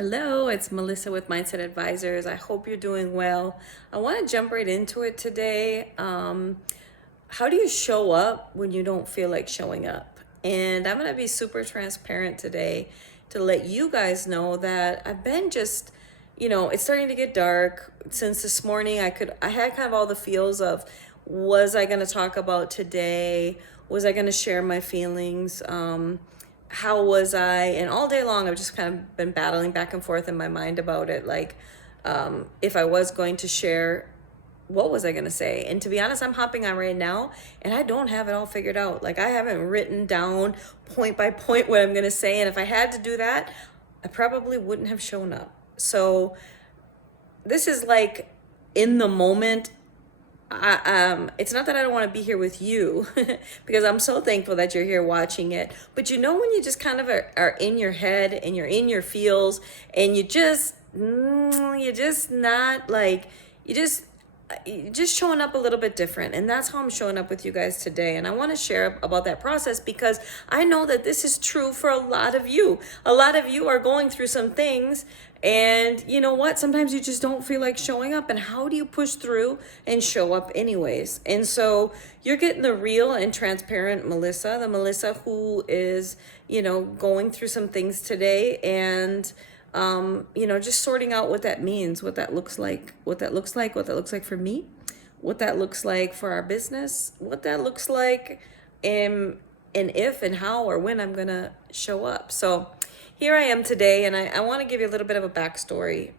Hello, it's Melissa with Mindset Advisors. I hope you're doing well. I want to jump right into it today. How do you show up when you don't feel like showing up? And I'm going to be super transparent today to let you guys know that I've been just, it's starting to get dark. Since this morning, I had kind of all the feels of, was I going to talk about today? Was I going to share my feelings? How was I? And all day long, I've just kind of been battling back and forth in my mind about it. Like, if I was going to share, what was I going to say? And to be honest, I'm hopping on right now and I don't have it all figured out. Like, I haven't written down point by point what I'm going to say. And if I had to do that, I probably wouldn't have shown up. So, this is like in the moment. It's not that I don't want to be here with you because I'm so thankful that you're here watching it. But when you just kind of are in your head and you're in your feels and you're just not like, you're just showing up a little bit different. And that's how I'm showing up with you guys today. And I want to share about that process because I know that this is true for a lot of you. A lot of you are going through some things, and you know what? Sometimes you just don't feel like showing up. And how do you push through and show up anyways? And so you're getting the real and transparent Melissa, the Melissa who is, going through some things today and just sorting out what that means, what that looks like, what that looks like for me, what that looks like for our business, what that looks like, and if and how or when I'm going to show up. So here I am today, and I want to give you a little bit of a backstory.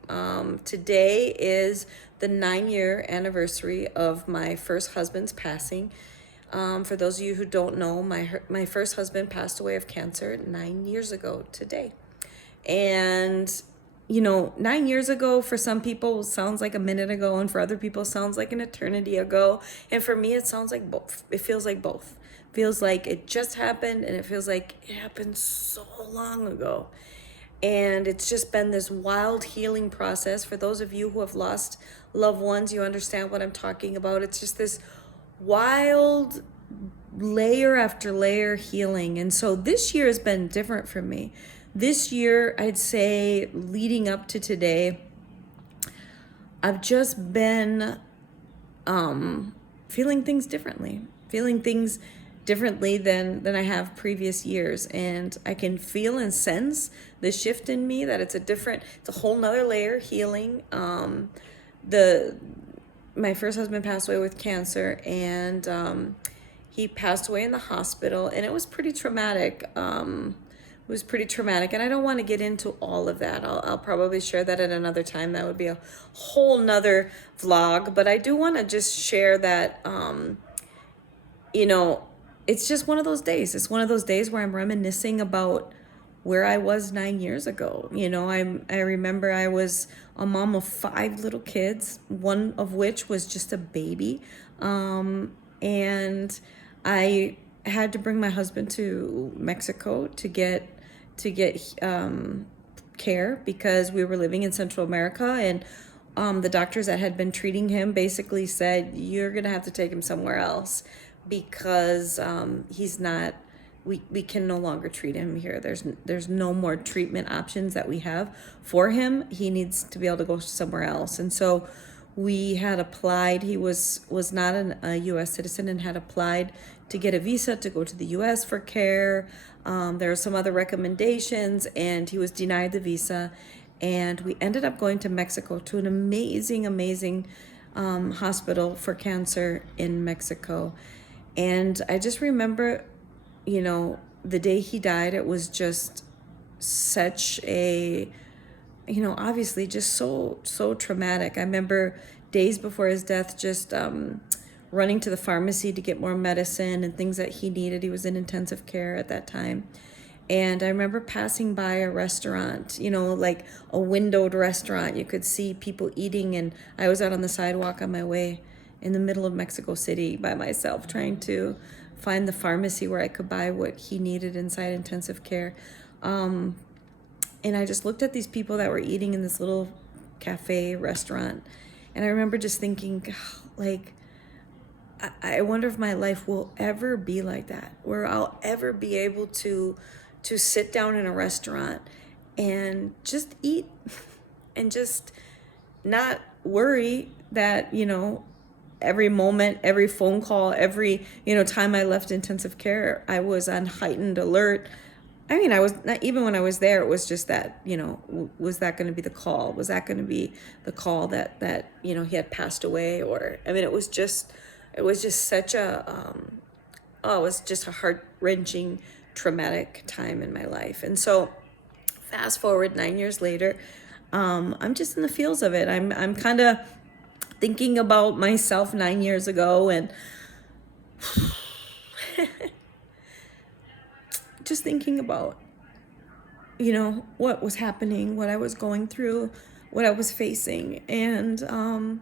Today is the 9-year anniversary of my first husband's passing. For those of you who don't know, my first husband passed away of cancer 9 years ago today. And 9 years ago for some people sounds like a minute ago, and for other people sounds like an eternity ago. And for me, it sounds like both. It feels like both. Feels like it just happened, and it feels like it happened so long ago. And it's just been this wild healing process. For those of you who have lost loved ones, you understand what I'm talking about. It's just this wild layer after layer healing. And so this year has been different for me. This year, I'd say leading up to today, I've just been feeling things differently than I have previous years. And I can feel and sense the shift in me, that it's a whole nother layer healing. My first husband passed away with cancer, and he passed away in the hospital, and it was pretty traumatic. And I don't want to get into all of that. I'll probably share that at another time. That would be a whole nother vlog. But I do want to just share that, it's just one of those days. It's one of those days where I'm reminiscing about where I was 9 years ago. I remember I was a mom of 5 little kids, one of which was just a baby. And I had to bring my husband to Mexico to get care because we were living in Central America, and the doctors that had been treating him basically said, you're gonna have to take him somewhere else because we can no longer treat him here. There's no more treatment options that we have for him. He needs to be able to go somewhere else. And so we had applied. He was not a U.S. citizen and had applied to get a visa to go to the U.S. for care. There were some other recommendations, and he was denied the visa. And we ended up going to Mexico, to an amazing hospital for cancer in Mexico. And I just remember, the day he died, it was just such a, obviously just so traumatic. I remember days before his death just running to the pharmacy to get more medicine and things that he needed. He was in intensive care at that time. And I remember passing by a restaurant, like a windowed restaurant. You could see people eating, and I was out on the sidewalk on my way in the middle of Mexico City by myself, trying to find the pharmacy where I could buy what he needed inside intensive care. And I just looked at these people that were eating in this little cafe restaurant. And I remember just thinking, like, I wonder if my life will ever be like that, where I'll ever be able to sit down in a restaurant and just eat and just not worry that, every moment, every phone call, every, time I left intensive care, I was on heightened alert. I mean, I was not, even when I was there, it was just that, was that going to be the call? Was that going to be the call that, he had passed away? Or, I mean, it was just such it was just a heart-wrenching, traumatic time in my life. And so fast forward 9 years later, I'm just in the feels of it. I'm kind of thinking about myself 9 years ago, and just thinking about, what was happening, what I was going through, what I was facing. And,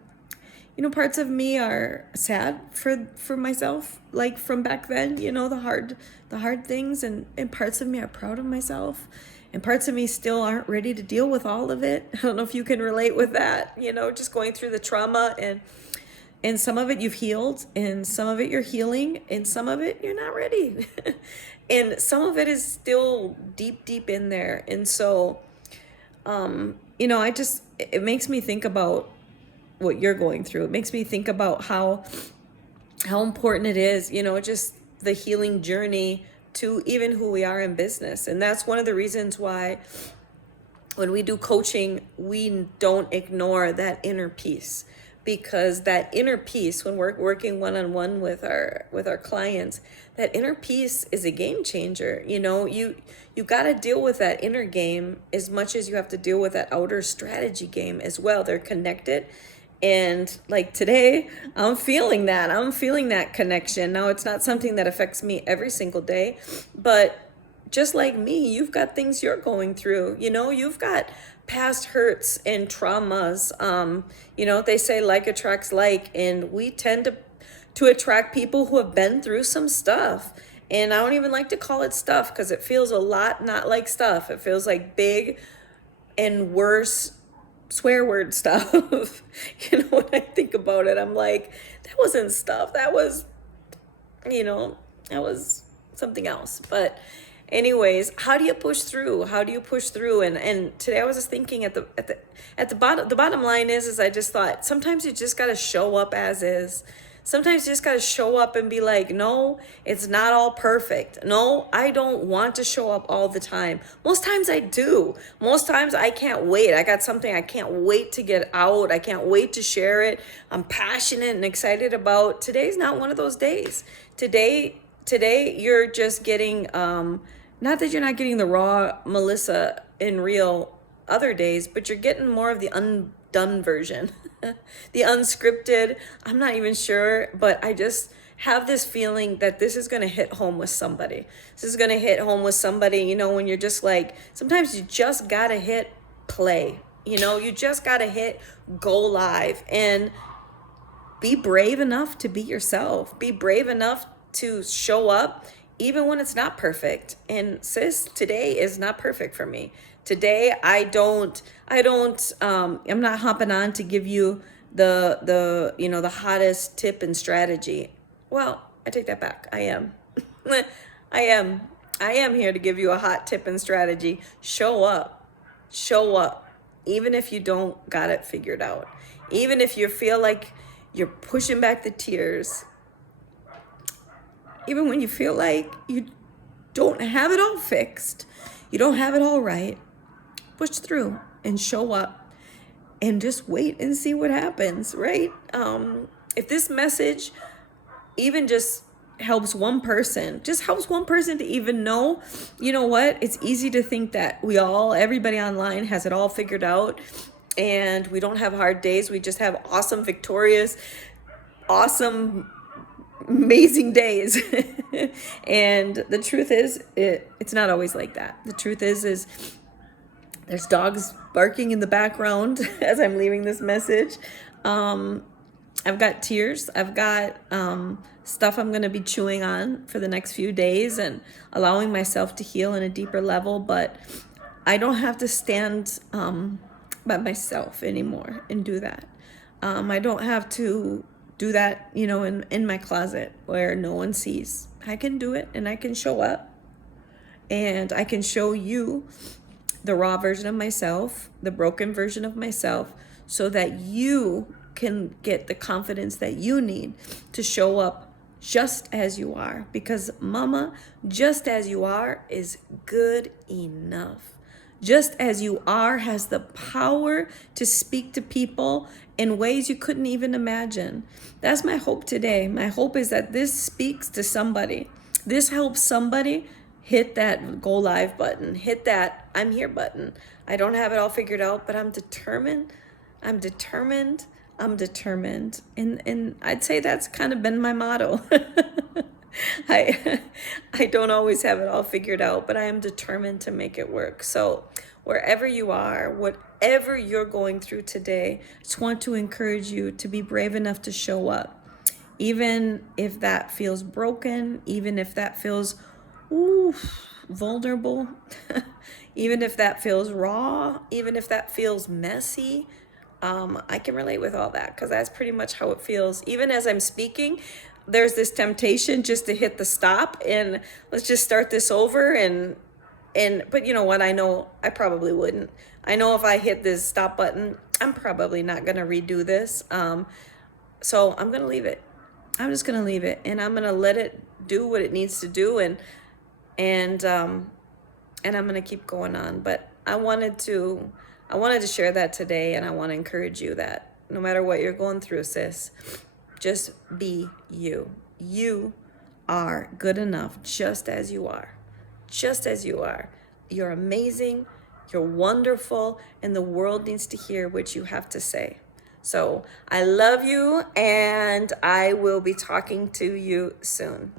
parts of me are sad for myself, like from back then, the hard things, and parts of me are proud of myself. And parts of me still aren't ready to deal with all of it. I don't know if you can relate with that, just going through the trauma, and some of it you've healed, and some of it you're healing, and some of it you're not ready. And some of it is still deep, deep in there. And so, it makes me think about what you're going through. It makes me think about how important it is, just the healing journey to even who we are in business. And that's one of the reasons why when we do coaching, we don't ignore that inner peace, because that inner peace, when we're working one-on-one with our clients, that inner peace is a game changer. You got to deal with that inner game as much as you have to deal with that outer strategy game as well. They're connected. And like today, I'm feeling that connection. Now, it's not something that affects me every single day, but just like me, you've got things you're going through. You've got past hurts and traumas. They say like attracts like, and we tend to attract people who have been through some stuff. And I don't even like to call it stuff, because it feels a lot not like stuff. It feels like big and worse swear word stuff. When I think about it, I'm like, that wasn't stuff. That was, that was something else. But anyways, how do you push through? And today I was just thinking at the bottom line is I just thought sometimes you just got to show up as is. Sometimes you just got to show up and be like, no, it's not all perfect. No, I don't want to show up all the time. Most times I do. Most times I can't wait. I got something I can't wait to get out. I can't wait to share it. I'm passionate and excited about. Today's not one of those days. Today you're just getting, not that you're not getting the raw Melissa in real other days, but you're getting more of the undone version. The unscripted. I'm not even sure, but I just have this feeling that this is going to hit home with somebody. This is going to hit home with somebody, when you're just like, sometimes you just got to hit play. You just got to hit go live and be brave enough to be yourself. Be brave enough to show up even when it's not perfect. And sis, today is not perfect for me. Today, I'm not hopping on to give you the hottest tip and strategy. Well, I take that back. I am. I am here to give you a hot tip and strategy. Show up. Even if you don't got it figured out. Even if you feel like you're pushing back the tears. Even when you feel like you don't have it all fixed. You don't have it all right. Push through and show up and just wait and see what happens, right? If this message even just helps one person, to even know, what? It's easy to think that everybody online has it all figured out, and we don't have hard days. We just have awesome, victorious, awesome, amazing days. And the truth is, it's not always like that. The truth is there's dogs barking in the background as I'm leaving this message. I've got tears. I've got stuff I'm going to be chewing on for the next few days and allowing myself to heal in a deeper level. But I don't have to stand by myself anymore and do that. I don't have to do that, in my closet where no one sees. I can do it, and I can show up, and I can show you the raw version of myself, the broken version of myself, so that you can get the confidence that you need to show up just as you are. Because, mama, just as you are is good enough. Just as you are has the power to speak to people in ways you couldn't even imagine. That's my hope today. My hope is that this speaks to somebody. This helps somebody hit that go live button, hit that I'm here button. I don't have it all figured out, but I'm determined. I'm determined. I'm determined. And I'd say that's kind of been my motto. I I don't always have it all figured out, but I am determined to make it work. So wherever you are, whatever you're going through today, I just want to encourage you to be brave enough to show up. Even if that feels broken, even if that feels vulnerable, even if that feels raw, even if that feels messy, I can relate with all that because that's pretty much how it feels. Even as I'm speaking, there's this temptation just to hit the stop and let's just start this over but you know what? I know I probably wouldn't. I know if I hit this stop button, I'm probably not going to redo this. So I'm going to leave it. I'm just going to leave it and I'm going to let it do what it needs to do and I'm going to keep going on. But I wanted to share that today, and I want to encourage you that no matter what you're going through, sis, just be you. You are good enough just as you are. Just as you are. You're amazing, you're wonderful, and the world needs to hear what you have to say. So I love you, and I will be talking to you soon.